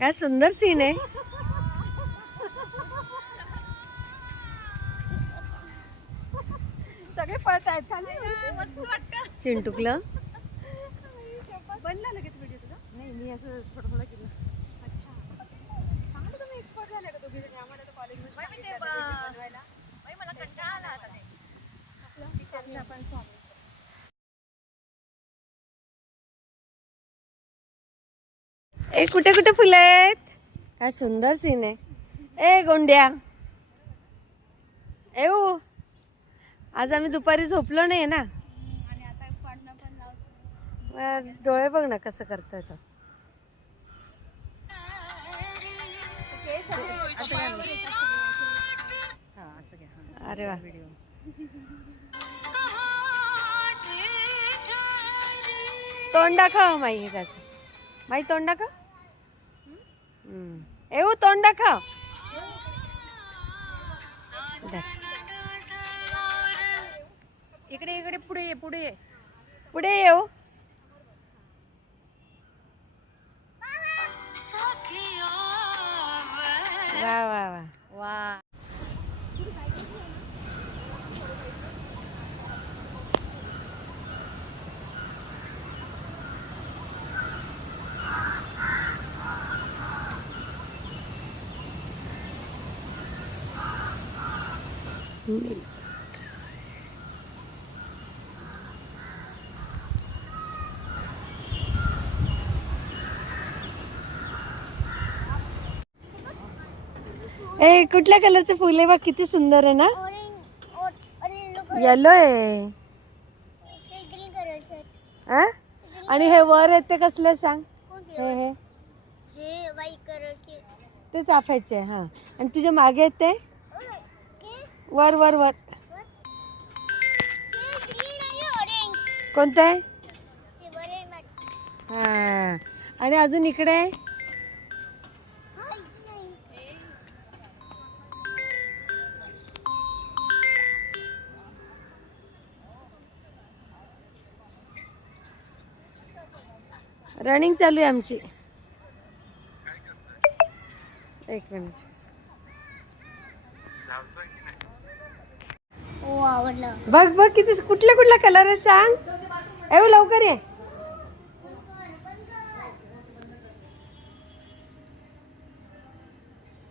काय सुंदर सीन आहे. सगळे पळतायत खाली मस्त वाटतं. चिंटुकलं? बनला लगेच व्हिडिओ तुझा? नाही मी असं थोडं थोडं केलं. अच्छा. चांगलं तुम्ही एक्सपर्ट झाले का दोघी जणी आम्हाला तर कॉलेजमध्ये बनवायला. मला कंटाळा आला आता आपण ए कुठे कुठे फुलं आहेत? काय सुंदर सीन आहे. ए गोंड्या. येऊ आज आम्ही दुपारी झोपलो नाही ना. आणि आता डोळे बघ ना कसं करतोय तो. अरे वा. तोंड दाखव माई त्याचं. माई तोंड दाखव. तोंड दाखव. दाख. इकडे इकडे पुढे ये पुढे ये. पुढे येऊ वा वा वा. वा. ए कुठल्या कलरचे फुल आहे बघ किती सुंदर आहे ना? येलो आहे? आणि हे वर आहेत ते कसले सांग? हे हे. ते चाफायचे हा. आणि तुझ्या मागे आहेत ते? वर वर वर. कोणतं आहे? आणि अजून इकडे? आहे रनिंग चालू आहे आमची. एक मिनिट. हो आवडलं. बघ बघ किती कुठला कुठला कलर आहे सांग. येऊ लवकर ये.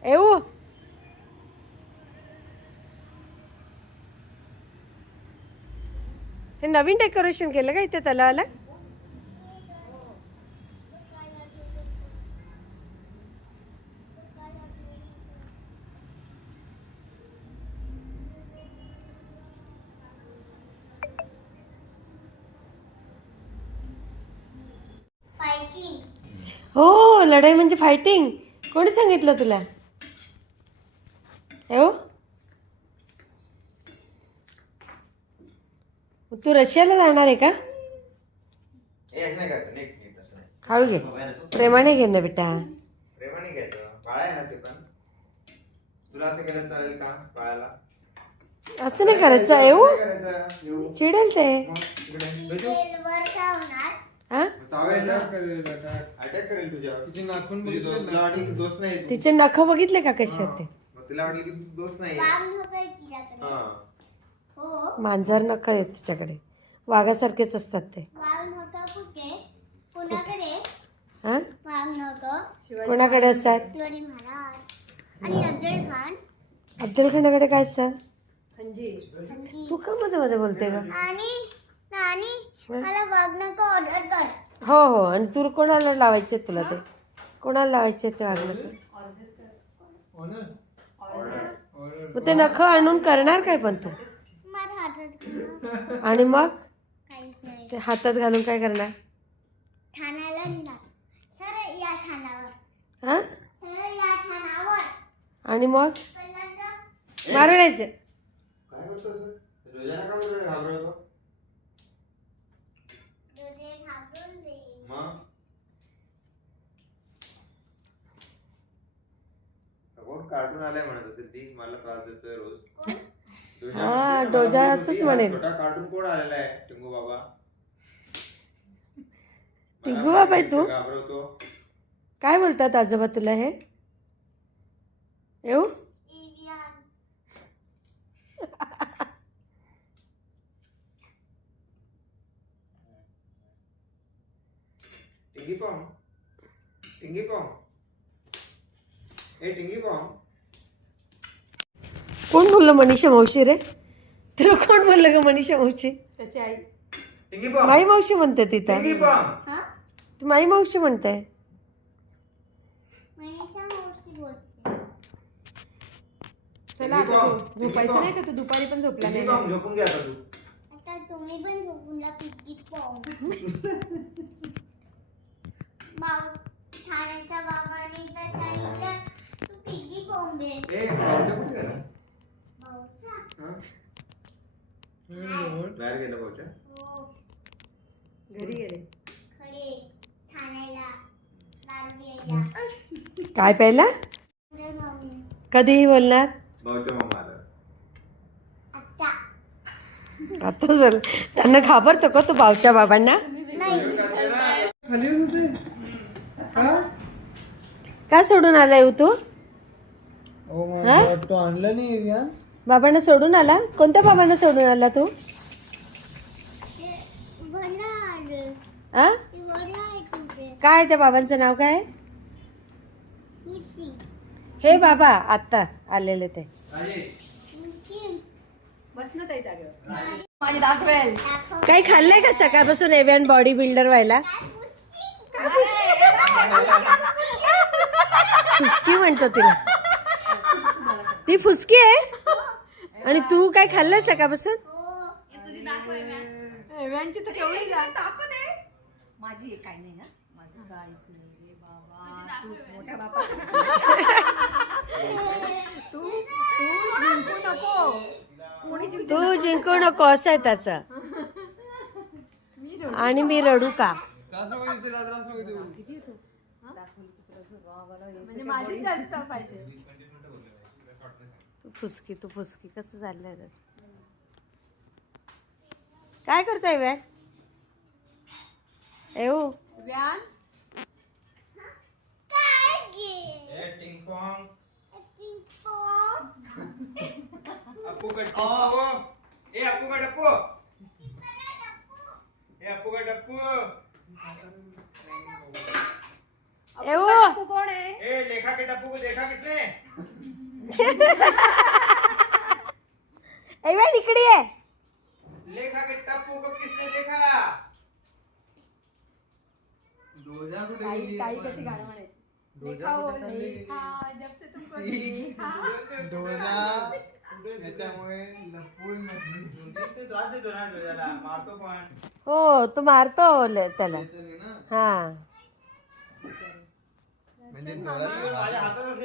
येऊ. हे नवीन डेकोरेशन केलं का इथे तलावाला? हो लढाई म्हणजे फायटिंग कोणी सांगितलं तुला? येऊ तू रशियाला जाणार आहे का? हे हळू घे. प्रेमाने घे ना बेटा. प्रेमाने घ्यायचं. काळा आहे ना ते पण. तुला असं केलं चालेल का काळाला असं नाही करायचं येऊ. चिडेल ते. मग इकडे. भेटू? हा? तिची नख बघितले का कसे आहेत ते? हा हो मांजर नख आहेत तिच्याकडे. वाघासारखेच असतात ते. कोणाकडे हा? वाघ नको कोणाकडे असतात? शिवाजी महाराज आणि अफजल खान अफजल खानाकडे काय असतात तू का मध्ये मध्ये बोलते का आणि नानी मला वाघ नको ऑर्डर कर. हो हो. आणि तू कोणाला लावायचे तुला ते? कोणाला लावायचे ते वागणं मग ते नख आणून करणार काय पण तू? हातात आणि मग? काहीच नाही. ते हातात घालून काय करणार? ठाण्याला नेणार सर या ठाण्यावर. हा? सर या ठाण्यावर. आणि मग? मारून यायचं काय रोजाना घाबरवतो ते घाबरून देईल मग कोण कार्टून आलाय म्हणत असेल ती मला त्रास देतोय रोज. हा, म्हणते होती, म्हणेल. छोटा कार्टून कोण आलेला आहे? टिंगू बाबा. टिंकू बाबा आहे तू? घाबरवतो काय बोलतात आजोबा तुला हे? येऊ? टिंगी पॉम. टिंगी टिंगी पॉम. कोण बोललं मनीषा मावशी रे? तुला कोण बोललं ग मनीषा मावशी? त्याची आई. माई मावशी म्हणते टिंगी तिथं हा? तू माई मावशी म्हणते. मनीषा मावशी बोलते. चला आता झोप- झोपायचं नाही का तू? दुपारी पण झोपला नाही पॉम झोपून घ्या आता तू. आता तुम्ही पण झोपून जा पिक्की पॉम बाबा ठाण्याच्या बाबांनी तर सांगितलं तू ए भाऊच्या कुठे गेला? हा? बाहेर गेला भाऊच्या? घरी गेले. खरे ठाण्याला दारू प्यायला काय प्यायला? माऊली कधीही बोलणार. भाऊच्या मामा आला. आत्ता. आताच बोल. त्यांना घाबरतो का तू भावच्या बाबांना? का सोडून आला येऊ तू ओ माय हा? गॉड तो आणला नाही एवियन बाबांना सोडून आला? कोणत्या बाबांना सोडून आला तू? आ काय त्या बाबांचं नाव काय? हे बाबा आत्ता आलेले ते. काही खाल्लंय का सकाळपासून एव्हियन बॉडी बिल्डर व्हायला? म्हणतो तिला. ती फुसकी आहे. आणि तू काय खाल्लंय सकाळपासून? एव्यांची तर केवढी दाखव दे माझी काय नाही ना. माझं काहीच नाही रे बाबा. तू मोठ्या बापा तू तू जिंकू नको. कोणी जिंकू तू जिंकू नको असं आहे त्याचं. आणि मी रडू का? म्हणजे माझी जास्त पाहिजे. फुसकी तू फुसकी कसं चाललंय त्याचं? काय करतोय व्यान येऊ व्यान तू आहे ए लेखा के टप्पू को देखा किसने? ए व्यान इकडे ये लेखा के टप्पू को किसने देखा? डोजा कुठे ताई गेली ताई कशी गाणं म्हणायची देखा हो। देखा जब से तुमको देखा। डोजा त्याच्यामुळे लपून बसली. तू त्रास देतो ना तुझ्याला मारतो पण हो तू मारतो ले- त्याला त्याचं नाही ना। हा। म्हणजे माझ्या हातात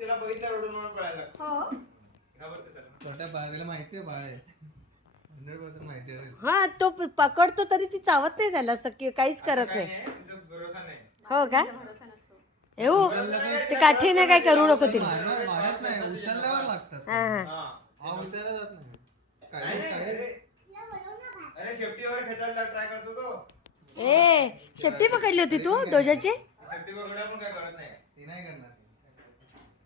तिला बघितल्या उडून म्हणून पळायला हो. घाबरते त्याला. छोट्या बाळाला माहिती आहे बाळ आहे. हंड्रेड पर्सेंट माहिती आहे. हा तो प- पकडतो तरी ती चावत नाही त्याला सकी काहीच करत काही नाही. नाही तिचा भरोसा नाही. हो का? भरोसा नसतो. येऊ. ते काठीने काय करू नको तिला. मारणार मारत नाही उचलल्यावर लागतात. हा हा. हा. हा उचलला जात नाही. काय नाही, नाही, नाही, काय अरे अरे शेपटी वगैरे खेचायला ट्राय करतो तो. ए शेपटी पकडली होती तू डोजाची शेपटी वगैरे पण काय करत नाही. ती नाही करणार.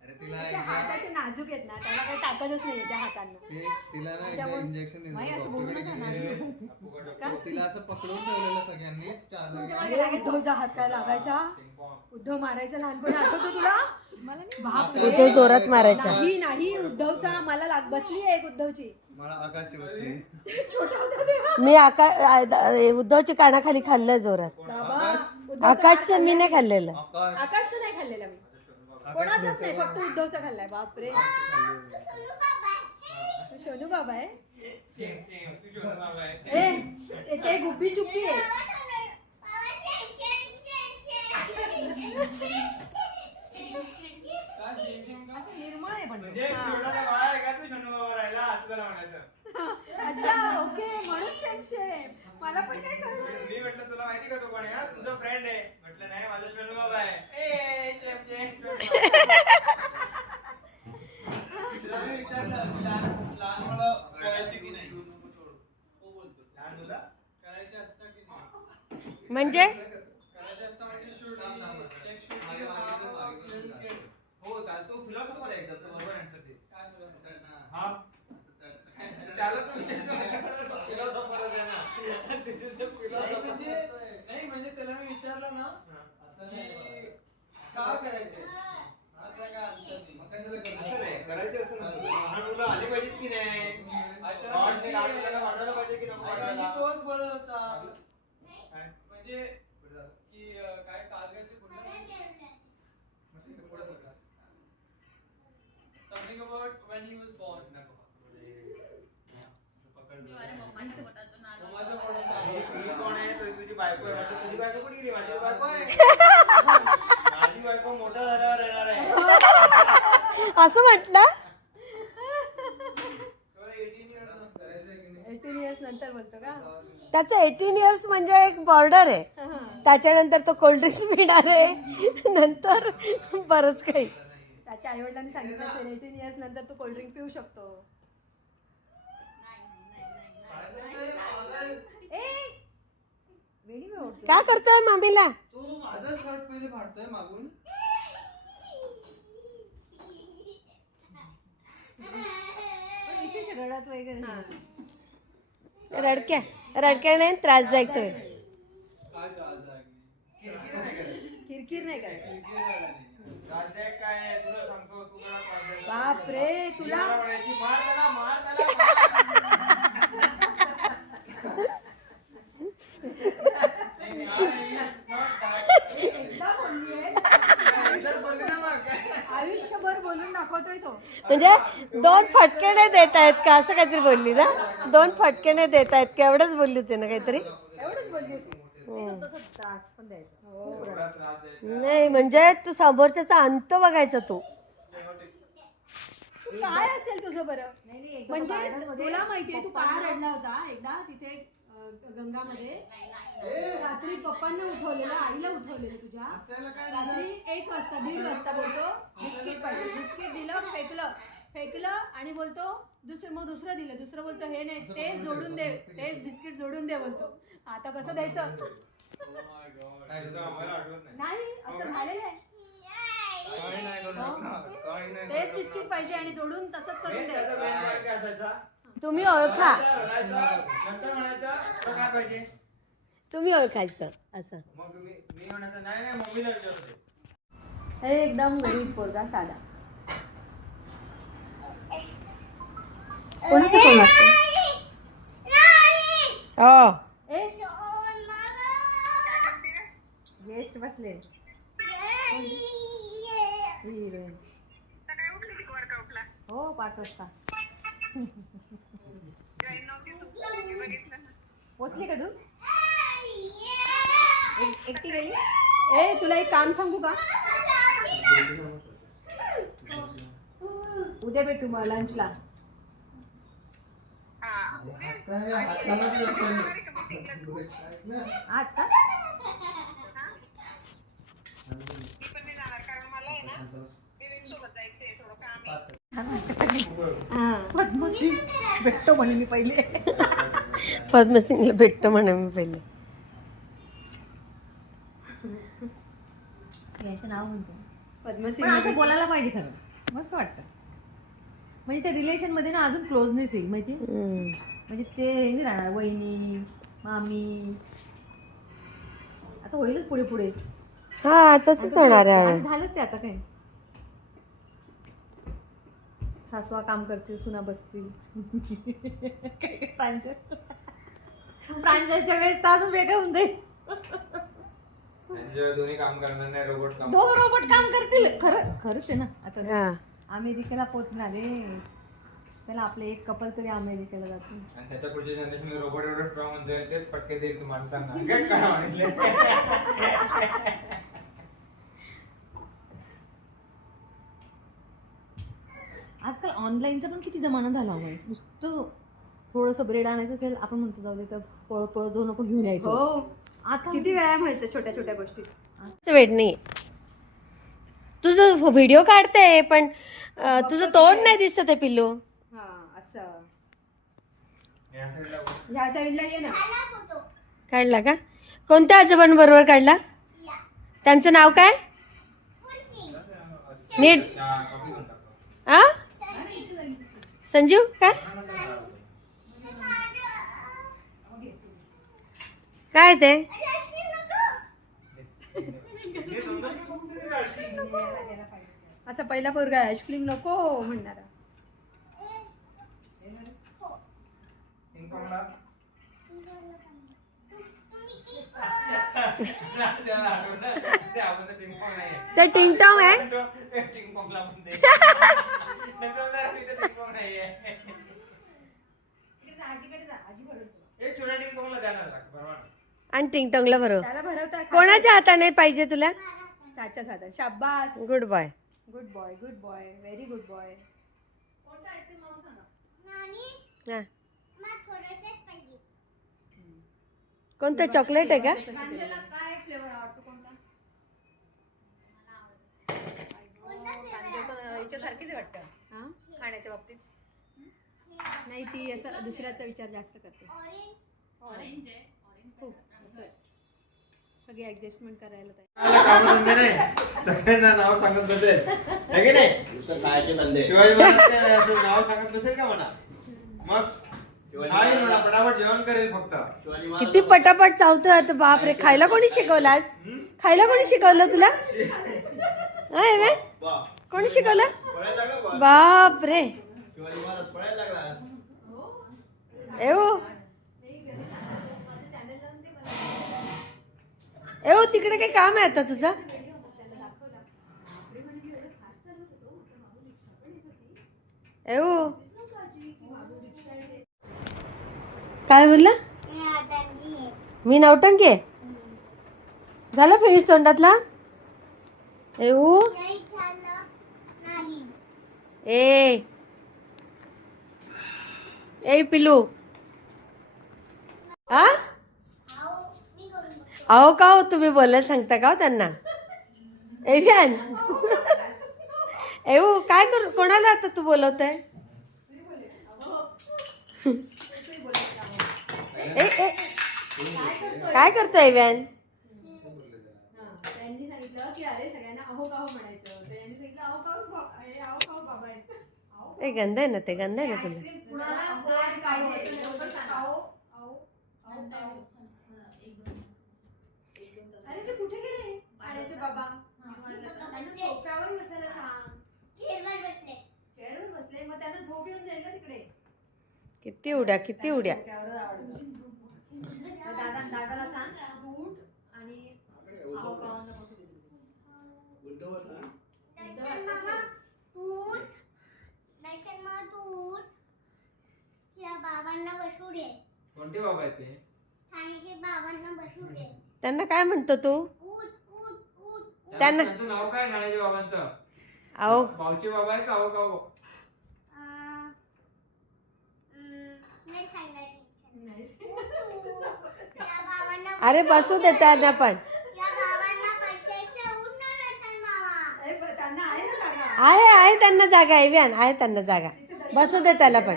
अरे तिला त्याचे एकदा हात असे नाजूक आहेत ना त्याला काही ताकदच नाही त्या हातांना. ते तिला ना एकदा इंजेक्शन माही दिलं असं बोलू नका गेली. अप्पू का? टप्पू तिला असं पकडून ठेवलेलं सगळ्यांनी. चालू मागे लागे उद्धवचा हात काय लागायचा? उद्धव मारायचा लहानपणी आठवतो तुला? मला नाही बाप रे. उद्धव जोरात मारायचा. नाही नाही उद्धवचा मला लाग बसली आहे एक उद्धवची. मला आकाश बसली. छोटा होता तेव्हा. मी आका आ- उद्धवच्या कानाखाली खाल्लं जोरात. बाबा आकाशचं मी नाही खाल्लेलं. आकाश. आकाशचं नाही खाल्लेला मी कोणाचाच नाही फक्त उद्धवचा खाल्लाय. बापरे. शोनू बाबा आहे. ए ते गुप्पी चुप्पी आहे निर्मळ आहे पण म्हणजे आहे का तू शोनू बाबा राहिला? असं त्याला म्हणायचं. अच्छा ओके म्हणून शेम शेम मला पण काय कळलं नाही. मी म्हटलं तुला माहिती का तो कोण आहे? हा? तुझा फ्रेंड आहे. म्हटलं नाही माझा शोनू बाबा आहे. ए बाबा. तिसऱ्याने विचारलं की लहान लहान मुलं करायची की नाही? लहान मुलं? करायचे असतात की नाही? आहे एकदम तो बरोबर answer दे. हा. त्याला तुम्ही philosopher च आहे ना. This is the नाही philosopher. म्हणजे नाही म्हणजे त्याला मी विचारलं ना की का करायचे आता काय answer नाही. असं नाही करायचे असं नसतं. लहान मुलं आली पाहिजेत की नाही? आता गॉडने आपल्याला वाटायला पाहिजे की नको आणि वाटायला तोच बोलत होता. काय? म्हणजे की अं, काय कागदाचे पुढे something about when he was born मम्माचं पोटात ही आहे. ही कोण आहे? तो तुझी बायको आहे. तुझी बायको कुठे गेली? माझी बायको आहे. बायको मोठा झाल्यावर येणार आहे. असं म्हटलं? तेव्हा 18 years नंतर. एटीन इयर्स नंतर बोलतो का? त्याचं एटीन इयर्स म्हणजे एक बॉर्डर आहे. त्याच्यानंतर तो कोल्ड्रिंक्स पिणार आहे. नंतर बरंच काही. त्याच्या आई वडिलांनी सांगितलं असेल एटीन इयर्स नंतर तू कोल्ड्रिंक पिऊ शकतो. ए वेणी मी ओढते काय करतोय मामीला? तू माझा शर्ट पहिले फाडतोय मागून. विशेष रडत वगैरे नाही. रडक्या रडक्याने त्रासदायक तो काय? किरकिर नाही काय किरकिर झाला नाही. त्रासदायक काय नाही तुला सांगतो तू मला त्रासदायक बाप रे ती तुला मला म्हणायची, मार त्याला मार त्याला नाही, नाही, not that. एकदा बोललीये इतर बोलली ना मग काय? आयुष्यभर बोलून दाखवतोय तो. म्हणजे दोन फटके नाही देत आहेत का? असं काहीतरी बोलली ना? दोन फटके नाही देत आहेत का? एवढंच बोलली होती ना काहीतरी? एवढंच बोलली होती. नाही तर तसं त्रास पण द्यायचा. एवढा त्रासदायक. नाही म्हणजे तू समोरच्याचा अंत बघायचा तू. काय असेल तुझं बरं? म्हणजे तुला माहितीये तू काय रडला होता? एकदा तिथे गंगामध्ये. रात्री पप्पांना उठवलेलं आईला उठवलेलं तुझ्या. रात्री एक वाजता दीड वाजता बोलतो बिस्किट पाहिजे. बिस्किट दिलं फेकलं. फेकलं आणि बोलतो दुसरं मग दुसरं दिलं. दुसरं बोलतो हे नाही ते जोडून दे तेच बिस्किट जोडून दे बोलतो. आता कसं द्यायचं? Oh आठवत नाही. नाही असं झालेलं आहे. काही नाही करू शकणार काही नाही. तेच बिस्किट पाहिजे आणि जोडून तसंच करून Main तुम्ही ओळखा. काय पाहिजे तुम्ही ओळखायचं असं. मग मी मी म्हणायचं नाही नाही मम्मीला विचारते हे एकदम गरीब पोरगा साधा. कोणाचं कोण असतं? हो. ए? गेस्ट बसले. हिरोईन. हो पाच वाजता. पोचली का तू? एक- एकटी गेली? ए तुला एक काम सांगू का? उद्या भेटू मग लंचला ना. आज का? पद्मश्री भेटतो म्हणे मी पहिले. पद्मसिंगला भेटतो म्हणे मी पहिले. याचं नाव म्हणतो. पद्मसिंग असं बोलायला पाहिजे खरं. मस्त वाटतं. म्हणजे त्या रिलेशनमध्ये ना अजून क्लोजनेस येईल माहिती. म्हणजे ते हे नाही राहणार वहिनी मामी. आता होईलच पुढे पुढे हा तसंच होणार आहे. झालंच आहे आता काय सासवा काम करतील सुना बसतील. काय प्रांजल? प्रांजलच्या वेळेस तर अजून वेगळं होऊन जाईल. त्यांच्याशिवाय दोन्ही काम करणार नाही रोबोट काम रोबोट काम करतील. खरं खरंच आहे ना. आता हा. अमेरिकेला पोचणार आहे. त्याला आपले एक कपल तरी अमेरिकेला जातील. आणि त्याच्या पुढच्या जनरेशन रोबोट एवढं स्ट्रॉंग होऊन जाईल तेच पटके देईल माणसांना काय म्हणायचे आजकाल ऑनलाईनचा पण किती जमाना झाला हवा आहे नुसतं थोडंसं ब्रेड आणायचं असेल आपण म्हणतो जाऊ दे तर पळ पळ जाऊन आपण घेऊन यायचो. हो. आता किती व्यायाम व्हायचे छोट्या छोट्या गोष्टी. वेट नाही. तुझं व्हिडिओ काढते पण अं, तुझं तोंड नाही दिसत आहे पिल्लू. हा असं. या साईडला बघ. ह्या साईडला ये ना. काढला का? कोणत्या आजोबांबरोबर काढला? त्यांचं नाव काय? नीट. या. आ? संजू काय काय ते? असा पहिला पोरगा आईस्क्रीम नको म्हणणारा पिंपळा. त्याला आठवलं. ते आपण तर टिंगपॉंग नाही आहे. ते टिंगटॉंग आहे ते टिंगपॉंगला पण दे. नको जरा, मी तर टिंगपॉंग नाही आहे. एक छोट्या टिंगपॉंगला द्या ना जरा, बरोबर. आणि टिंगटॉंगला त्याला भरवता कोणाच्या हाताने पाहिजे तुला? त्याच्या साधा शाबास good boy good boy good boy very good boy नानी हा मला थोडंसंच पाहिजे कोणतं चॉकलेट आहे का? याच्यासारखीच वाटतं. हा? खाण्याच्या बाबतीत. नाही ती असं दुसऱ्याचा विचार जास्त करते. ऑरेंज खूप असं. सगळी ऍडजस्टमेंट करायला तयार. मला कामधंदे नाही. सगळ्यांना नाव सांगत बसेल. है की नाही? नुसतं खायचे धंदे. शिवाजी महाराज असं नाव सांगत बसेल का म्हणा मग? नाही म्हणा पटापट जेवण करेल फक्त. शिवाजी महाराज किती पटापट चावतो आता बापरे. खायला कोणी शिकवलं आज? खायला कोणी शिकवलं तुला? हा, कोणी शिकवलं? पळायला लागला बा. बापरे. शिवाजी महाराज पळायला लागला येऊ येऊ तिकडे काही काम आहे आता तुझं? येऊ काय बोलला? मी नवटंकी आहे झालं फिनिश तोंडातला? येऊ ए. ए पिलू. आ? अहो का हो तुम्ही बोलायला सांगता का हो त्यांना? एव्हन येऊ काय करू कोणाला आता तू बोलवत आहे काय करतो एव्हन त्यांनी सांगितलं की अरे सगळ्यांना अहो काहो म्हणायचं. तर यांनी सांगितलं अहो काहो बा- अरे अहो काहो बाबा आहेत. अहो ए गंध आहे ना ते गंध आहे ना तुला? कुणाला काय पाहिजे अहो अहो अहो काहो. अरे ते कुठे गेले? आण्याचे बाबा. त्यांना सोफ्यावर बसायला सांग. चेअरवर बसले. चेअरवर बसले मग त्यांना झोप येऊन जाईल ना तिकडे. किती उड्या किती उड्या. आवडतं. दादा दादाला सांग तू उठ आणि अहो काहोंना बसू दे. उद्धव ना? दर्शन मामा तू उठ. दर्शन मामा तू उठ. त्या बाबांना बसू दे कोणते बाबा आहेत ते ठाण्याचे बाबांना बसू दे त्यांना काय म्हणतो तू उठ उठ उठ उठ. त्यांना- त्यांचं नाव काय ठाण्याच्या बाबांचं अहो भाऊचे बाबा आहे का अहो का हो? अं, हम्म, नाही सांगायची उठ तू. त्या बाबांना अरे बसू दे त्यांना पण. त्यांना आहे जागा. आहे आहे त्यांना जागा एव्हन आहे त्यांना जागा. बसू दे त्याला पण.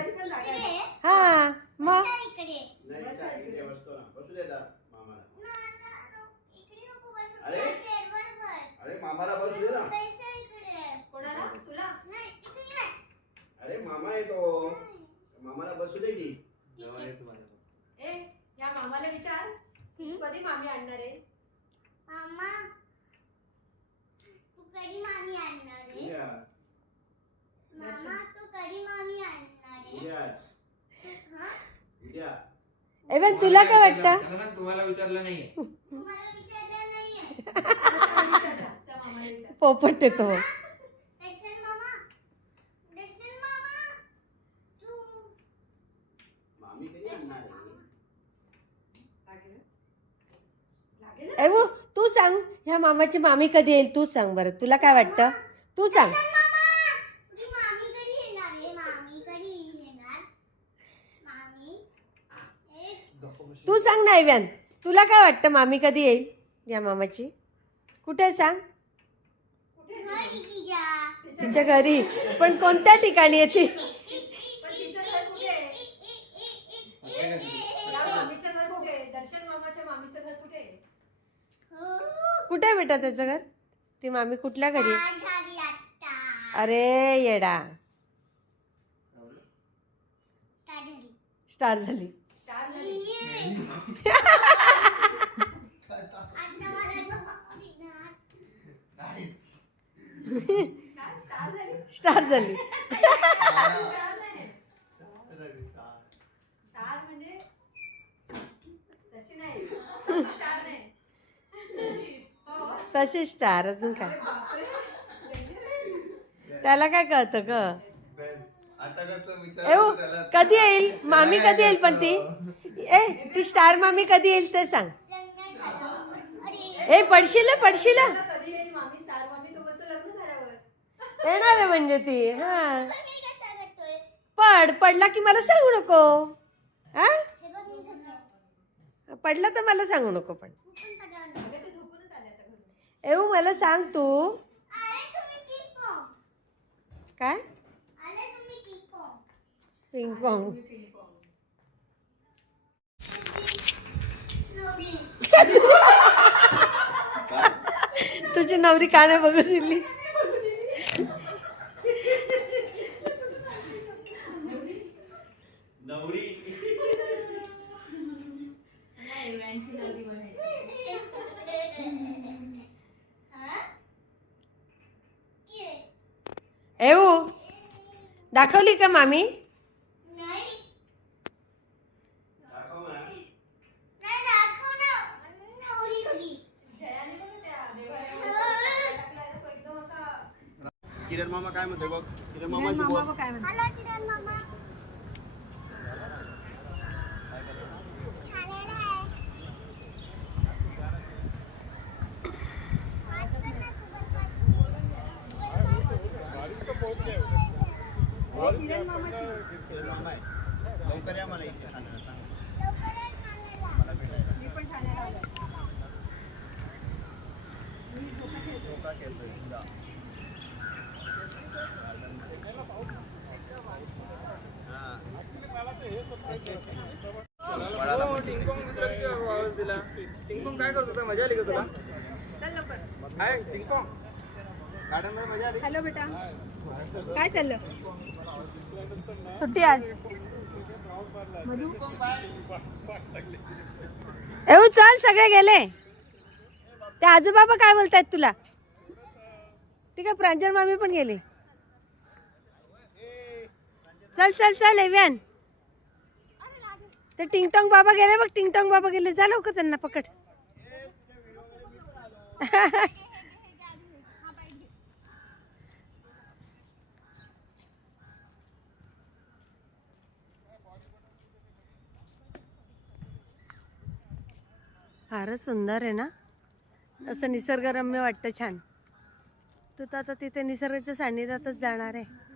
हा मग? मामाला. ना, ना, नो- इकडे नको बसू. अरे. त्या चेअरवर बस. अरे मामाला बसू दे ना. बसा इकडे. कोणाला? तुला? नाही इकडे नाही. अरे मामा येतो मामाला बसू दे की. जवळ ये तुम्हाला. ए या मामाला विचार. कधी मामी आणणार आहे? मामा तू कधी मामी आणणार आहे? मामा तू कधी मामी आणणार आहे? हा? तुला काय वाटतं? त्यांना सांग तुम्हाला विचारलं नाहीये. तुम्हाला विचारलं नाहीये? त्या मामाला विचार पोपट येतो. दर्शन मामा दर्शन मामा तू मामी कधी आणणार आहे? लागेल एवू तू सांग ह्या मामाची मामी कधी येईल? तू सांग बरं. तुला काय वाटतं? तू सांग. तू सांग ना एव्हन तुला काय वाटतं मामी कधी येईल? या मामाची. कुठे सांग? तिच्या घरी. पण कोणत्या ठिकाणी येते पण तिचं घर कुठे आहे? या मामीचं घर कुठे आहे? दर्शन मामाच्या मामीचं घर कुठे आहे? हो. कुठे आहे बेटा त्याचं घर ती मामी कुठल्या घरी? अरे येडा. स्टार्ट झाली. स्टार झाली. स्टार झाली स्टार म्हणजे तशी नाही स्टार नाही हो. तशी स्टार अजून काय? त्याला काय कळतं ग? येऊ कधी येईल? मामी कधी येईल पण ती? ए ती स्टार मामी कधी येईल ते सांग. ए पडशील पडशील. येणार आहे म्हणजे ती हा. पड पडला की मला सांगू नको. हा? पडला तर मला सांगू नको पण तू पण पडला अगं ते झोपूनच आले येऊ मला सांग तू. काय? अरे तुम्ही किंग पॉंग पिंग. पॉंग नवीन तुझी नवरी का नाही बघू दिली नवरी हा? ये. येऊ दाखवली का मामी नाही दाखव म्हणा. नाही दाखव ना नवरी होती जयाने बघ त्या देवाला टाकलाय ना, तो एकदम असा किरण मामा काय म्हणते बघ किरण मामाशी बोल हॅलो किरण मामा ठाण्याला आहे. वाजतं ना सुपरफास्टची. किरण मामा आहे. लवकर या मला इथे ठाण्याला दिला टिंगकोंग काय करत होता मजा आली का तुला काय टिंगकोंग गार्डनमध्ये मजा आली हॅलो बेटा. काय चाललं? सुट्टी आज. येऊ चल सगळे गेले. ते आजोबाबा काय बोलतायत तुला? ठीक आहे प्रांजल मामी पण गेली. चल चल चल एव्यान ते टिंगटॉंग बाबा गेले बघ टिंगटॉंग बाबा गेले. जा लवकर त्यांना पकड. फारच सुंदर आहे ना? असं निसर्गरम्य वाटतं छान. तू तर आता तिथे निसर्गाच्या सान्निध्यातच जाणार आहे.